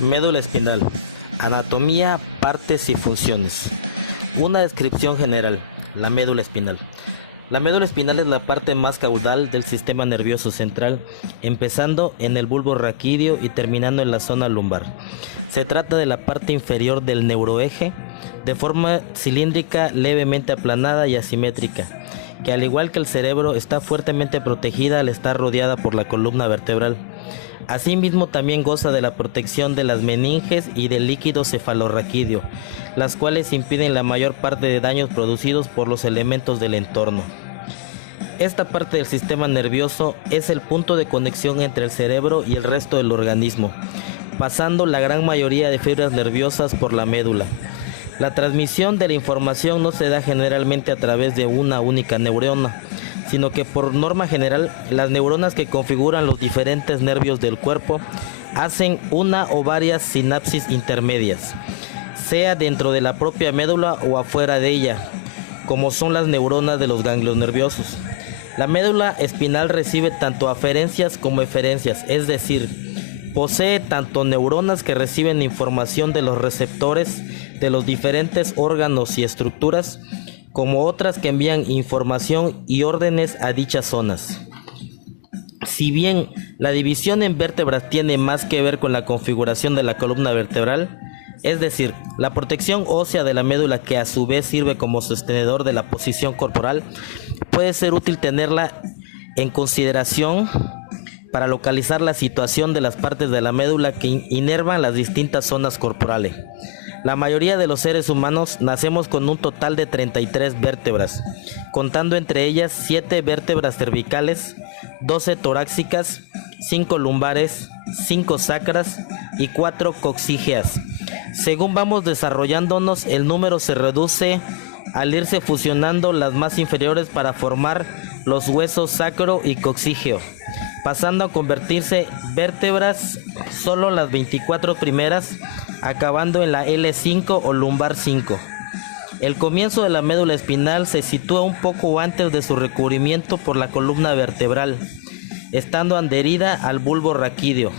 Médula espinal. Anatomía, partes y funciones. Una descripción general. La médula espinal. La médula espinal es la parte más caudal del sistema nervioso central, empezando en el bulbo raquídeo y terminando en la zona lumbar. Se trata de la parte inferior del neuroeje, de forma cilíndrica, levemente aplanada y asimétrica, que al igual que el cerebro está fuertemente protegida al estar rodeada por la columna vertebral. Asimismo, también goza de la protección de las meninges y del líquido cefalorraquídeo, las cuales impiden la mayor parte de daños producidos por los elementos del entorno. Esta parte del sistema nervioso es el punto de conexión entre el cerebro y el resto del organismo, pasando la gran mayoría de fibras nerviosas por la médula. La transmisión de la información no se da generalmente a través de una única neurona, sino que por norma general las neuronas que configuran los diferentes nervios del cuerpo hacen una o varias sinapsis intermedias, sea dentro de la propia médula o afuera de ella, como son las neuronas de los ganglios nerviosos. La médula espinal recibe tanto aferencias como eferencias, es decir, posee tanto neuronas que reciben información de los receptores de los diferentes órganos y estructuras, como otras que envían información y órdenes a dichas zonas. Si bien la división en vértebras tiene más que ver con la configuración de la columna vertebral, es decir, la protección ósea de la médula, que a su vez sirve como sostenedor de la posición corporal, puede ser útil tenerla en consideración para localizar la situación de las partes de la médula que inervan las distintas zonas corporales. La mayoría de los seres humanos nacemos con un total de 33 vértebras, contando entre ellas 7 vértebras cervicales, 12 torácicas, 5 lumbares, 5 sacras y 4 coxígeas. Según vamos desarrollándonos, el número se reduce al irse fusionando las más inferiores para formar los huesos sacro y coxígeo, pasando a convertirse vértebras solo las 24 primeras, acabando en la L5 o lumbar 5. El comienzo de la médula espinal se sitúa un poco antes de su recubrimiento por la columna vertebral, estando adherida al bulbo raquídeo.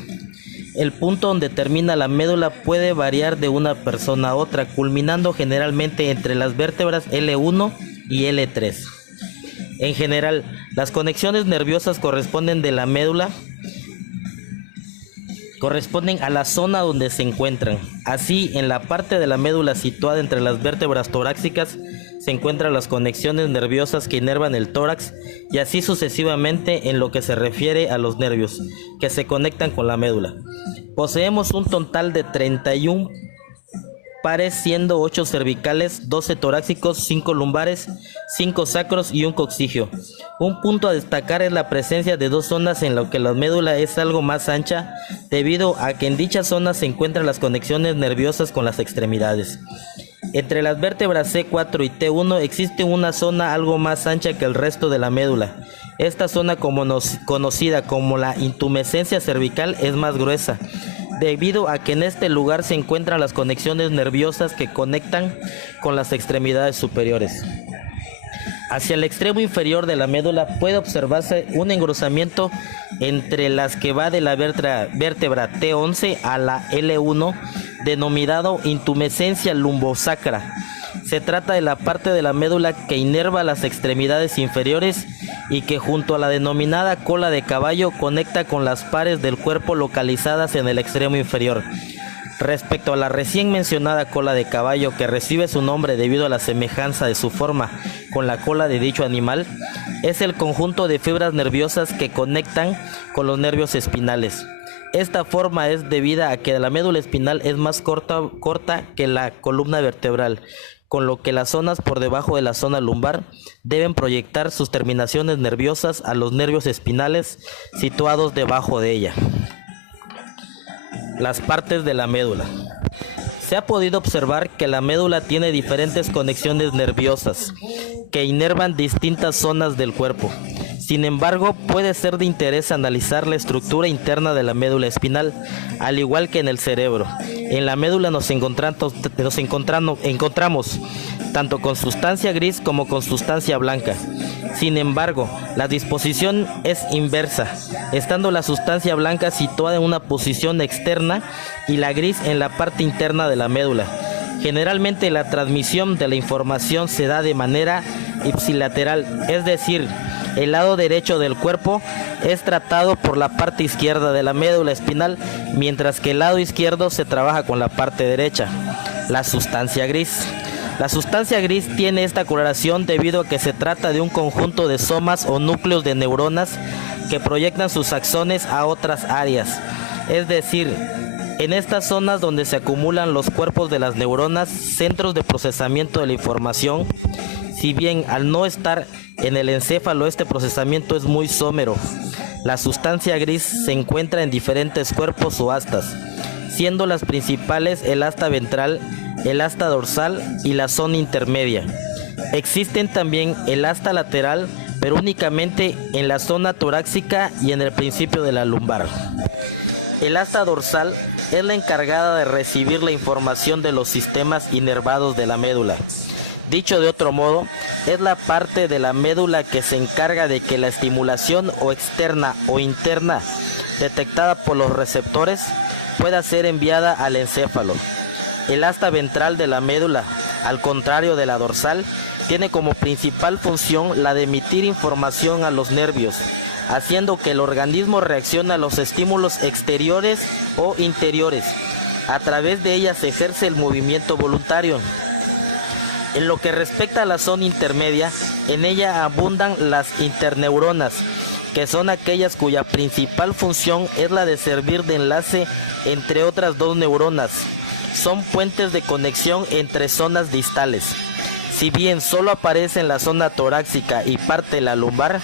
El punto donde termina la médula puede variar de una persona a otra, culminando generalmente entre las vértebras L1 y L3. En general, las conexiones nerviosas corresponden a la zona donde se encuentran. Así, en la parte de la médula situada entre las vértebras torácicas se encuentran las conexiones nerviosas que inervan el tórax, y así sucesivamente en lo que se refiere a los nervios que se conectan con la médula. Poseemos un total de 31 pares, siendo 8 cervicales, 12 torácicos, 5 lumbares, 5 sacros y un coxígeo. Un punto a destacar es la presencia de 2 zonas en las que la médula es algo más ancha, debido a que en dichas zonas se encuentran las conexiones nerviosas con las extremidades. Entre las vértebras C4 y T1 existe una zona algo más ancha que el resto de la médula. Esta zona, conocida como la intumescencia cervical, es más gruesa, debido a que en este lugar se encuentran las conexiones nerviosas que conectan con las extremidades superiores. Hacia el extremo inferior de la médula puede observarse un engrosamiento entre las que va de la vértebra T11 a la L1, denominado intumescencia lumbosacra. Se trata de la parte de la médula que inerva las extremidades inferiores y que, junto a la denominada cola de caballo, conecta con las pares del cuerpo localizadas en el extremo inferior. Respecto a la recién mencionada cola de caballo, que recibe su nombre debido a la semejanza de su forma con la cola de dicho animal, es el conjunto de fibras nerviosas que conectan con los nervios espinales. Esta forma es debida a que la médula espinal es más corta que la columna vertebral, con lo que las zonas por debajo de la zona lumbar deben proyectar sus terminaciones nerviosas a los nervios espinales situados debajo de ella. Las partes de la médula. Se ha podido observar que la médula tiene diferentes conexiones nerviosas que inervan distintas zonas del cuerpo. Sin embargo, puede ser de interés analizar la estructura interna de la médula espinal, al igual que en el cerebro. En la médula nos encontramos tanto con sustancia gris como con sustancia blanca. Sin embargo, la disposición es inversa, estando la sustancia blanca situada en una posición externa y la gris en la parte interna de la médula. Generalmente la transmisión de la información se da de manera ipsilateral, es decir, el lado derecho del cuerpo es tratado por la parte izquierda de la médula espinal, mientras que el lado izquierdo se trabaja con la parte derecha. La sustancia gris. La sustancia gris tiene esta coloración debido a que se trata de un conjunto de somas o núcleos de neuronas que proyectan sus axones a otras áreas. Es decir, en estas zonas donde se acumulan los cuerpos de las neuronas, centros de procesamiento de la información. Si bien al no estar en el encéfalo este procesamiento es muy somero, la sustancia gris se encuentra en diferentes cuerpos o astas, siendo las principales el asta ventral, el asta dorsal y la zona intermedia. Existen también el asta lateral, pero únicamente en la zona torácica y en el principio de la lumbar. El asta dorsal es la encargada de recibir la información de los sistemas inervados de la médula. Dicho de otro modo, es la parte de la médula que se encarga de que la estimulación o externa o interna detectada por los receptores pueda ser enviada al encéfalo. El asta ventral de la médula, al contrario de la dorsal, tiene como principal función la de emitir información a los nervios, haciendo que el organismo reaccione a los estímulos exteriores o interiores. A través de ella se ejerce el movimiento voluntario. En lo que respecta a la zona intermedia, en ella abundan las interneuronas, que son aquellas cuya principal función es la de servir de enlace entre otras dos neuronas. Son puentes de conexión entre zonas distales. Si bien solo aparece en la zona torácica y parte de la lumbar,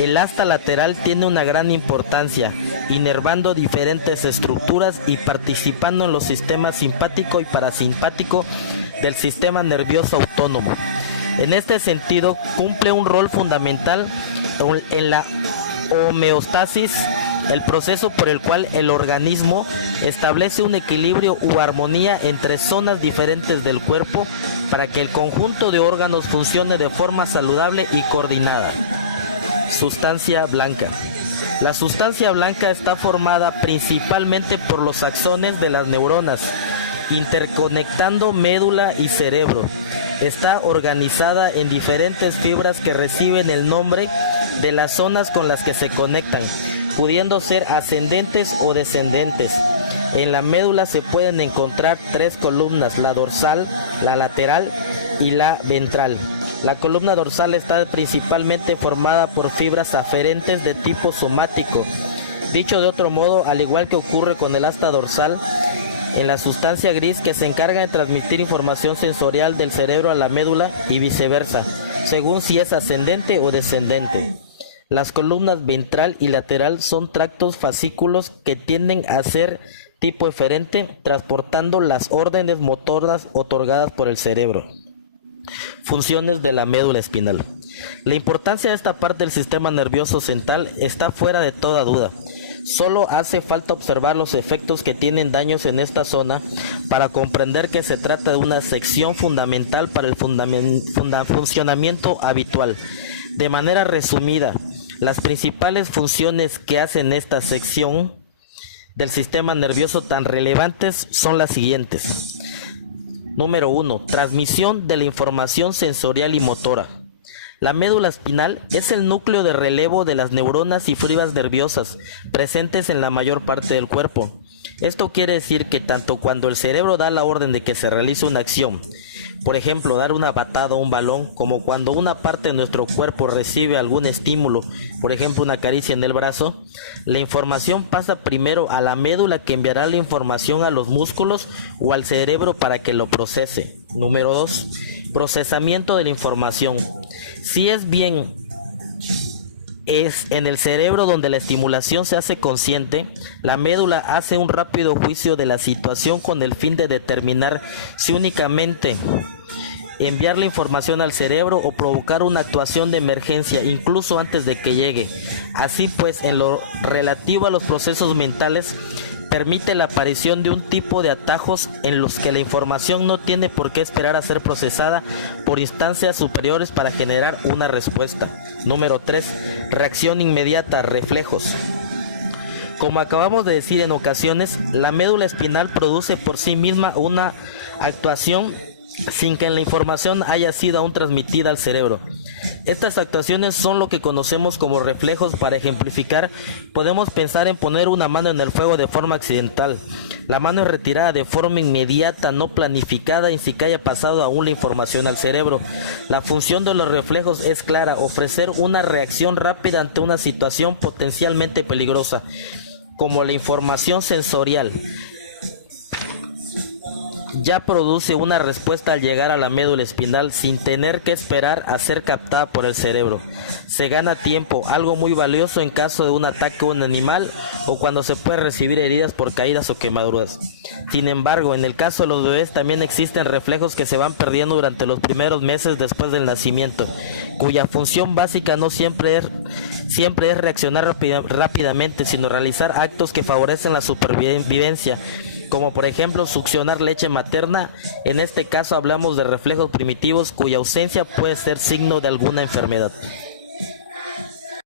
el asta lateral tiene una gran importancia, inervando diferentes estructuras y participando en los sistemas simpático y parasimpático del sistema nervioso autónomo. En este sentido, cumple un rol fundamental en la homeostasis, el proceso por el cual el organismo establece un equilibrio u armonía entre zonas diferentes del cuerpo para que el conjunto de órganos funcione de forma saludable y coordinada. Sustancia blanca. La sustancia blanca está formada principalmente por los axones de las neuronas, interconectando médula y cerebro. Está organizada en diferentes fibras que reciben el nombre de las zonas con las que se conectan, pudiendo ser ascendentes o descendentes. En la médula se pueden encontrar tres columnas: la dorsal, la lateral y la ventral. La columna dorsal está principalmente formada por fibras aferentes de tipo somático. Dicho de otro modo, al igual que ocurre con el asta dorsal, en la sustancia gris, que se encarga de transmitir información sensorial del cerebro a la médula y viceversa, según si es ascendente o descendente. Las columnas ventral y lateral son tractos fascículos que tienden a ser tipo eferente, transportando las órdenes motoras otorgadas por el cerebro. Funciones de la médula espinal. La importancia de esta parte del sistema nervioso central está fuera de toda duda. Solo hace falta observar los efectos que tienen daños en esta zona para comprender que se trata de una sección fundamental para el funcionamiento habitual. De manera resumida, las principales funciones que hacen esta sección del sistema nervioso tan relevantes son las siguientes. Número 1. Transmisión de la información sensorial y motora. La médula espinal es el núcleo de relevo de las neuronas y fibras nerviosas presentes en la mayor parte del cuerpo. Esto quiere decir que tanto cuando el cerebro da la orden de que se realice una acción, por ejemplo, dar una patada a un balón, como cuando una parte de nuestro cuerpo recibe algún estímulo, por ejemplo, una caricia en el brazo, la información pasa primero a la médula, que enviará la información a los músculos o al cerebro para que lo procese. Número 2. Procesamiento de la información. Si es bien es en el cerebro donde la estimulación se hace consciente, la médula hace un rápido juicio de la situación con el fin de determinar si únicamente enviar la información al cerebro o provocar una actuación de emergencia incluso antes de que llegue. Así pues, en lo relativo a los procesos mentales, permite la aparición de un tipo de atajos en los que la información no tiene por qué esperar a ser procesada por instancias superiores para generar una respuesta. Número 3. Reacción inmediata, reflejos. Como acabamos de decir en ocasiones, la médula espinal produce por sí misma una actuación sin que la información haya sido aún transmitida al cerebro. Estas actuaciones son lo que conocemos como reflejos. Para ejemplificar, podemos pensar en poner una mano en el fuego de forma accidental. La mano es retirada de forma inmediata, no planificada y sin que haya pasado aún la información al cerebro. La función de los reflejos es clara: ofrecer una reacción rápida ante una situación potencialmente peligrosa, como la información sensorial. Ya produce una respuesta al llegar a la médula espinal sin tener que esperar a ser captada por el cerebro. Se gana tiempo, algo muy valioso en caso de un ataque a un animal o cuando se puede recibir heridas por caídas o quemaduras. Sin embargo, en el caso de los bebés también existen reflejos que se van perdiendo durante los primeros meses después del nacimiento, cuya función básica no siempre es reaccionar rápidamente, sino realizar actos que favorecen la supervivencia, como por ejemplo succionar leche materna. En este caso hablamos de reflejos primitivos cuya ausencia puede ser signo de alguna enfermedad.